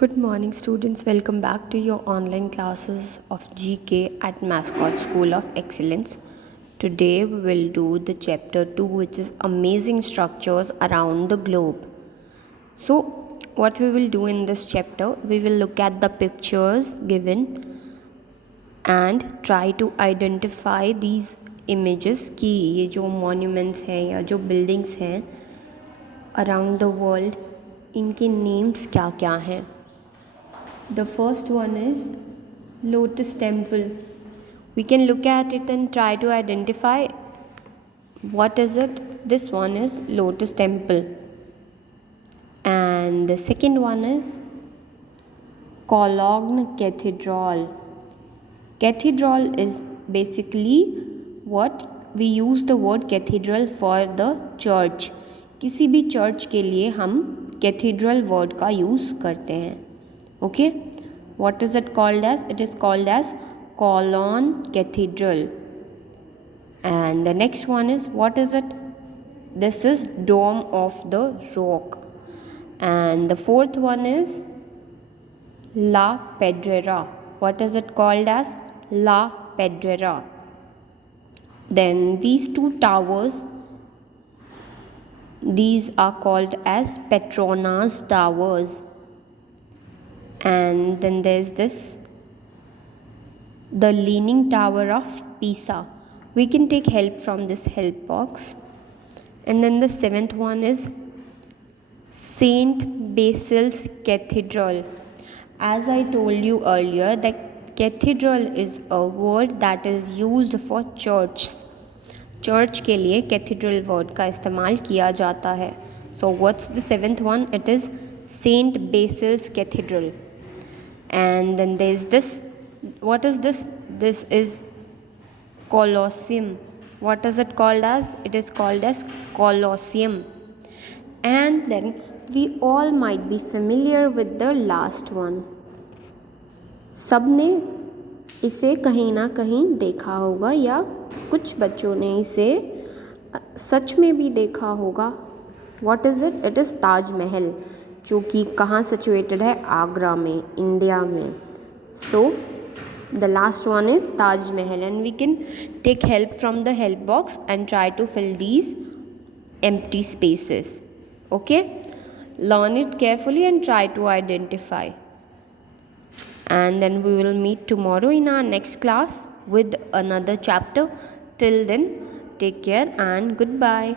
Good morning, students. Welcome back to your online classes of GK at Mascot School of Excellence. Today we will do the chapter 2, which is Amazing Structures Around the Globe. So, what we will do in this chapter, we will look at the pictures given and try to identify these images कि ये जो monuments हैं या जो buildings हैं around the world, इनके names क्या क्या हैं. The first one is Lotus Temple. We can look at it and try to identify what is it. This one is Lotus Temple. And the second one is Cologne Cathedral. Cathedral is basically what we use the word cathedral for the church. किसी भी church के लिए हम cathedral word का use करते हैं. Okay, what is it called as? It is called as Cologne Cathedral. And the next one is, what is it? This is Dome of the Rock. And the fourth one is La Pedrera. What is it called as? La Pedrera. Then these two towers, these are called as Petronas Towers. And then there's this, the Leaning Tower of Pisa. We can take help from this help box. And then the seventh one is Saint Basil's Cathedral. As I told you earlier, the cathedral is a word that is used for churches. Church के लिए cathedral word का इस्तेमाल किया जाता है. So what's the seventh one? It is Saint Basil's Cathedral. And then there's this. What is this? This is Colosseum. What is it called as? It is called as Colosseum. And then we all might be familiar with the last one. सबने इसे कहीं ना कहीं देखा होगा या कुछ बच्चों ने इसे सच में भी देखा होगा. What is it? It is Taj Mahal, जो कि कहाँ सिचुएटेड है? आगरा में, इंडिया में. So the last one is Taj Mahal, and we can take help from the help box and try to fill these empty spaces. Okay, learn it carefully and try to identify. And then we will meet tomorrow in our next class with another chapter. Till then, take care and goodbye.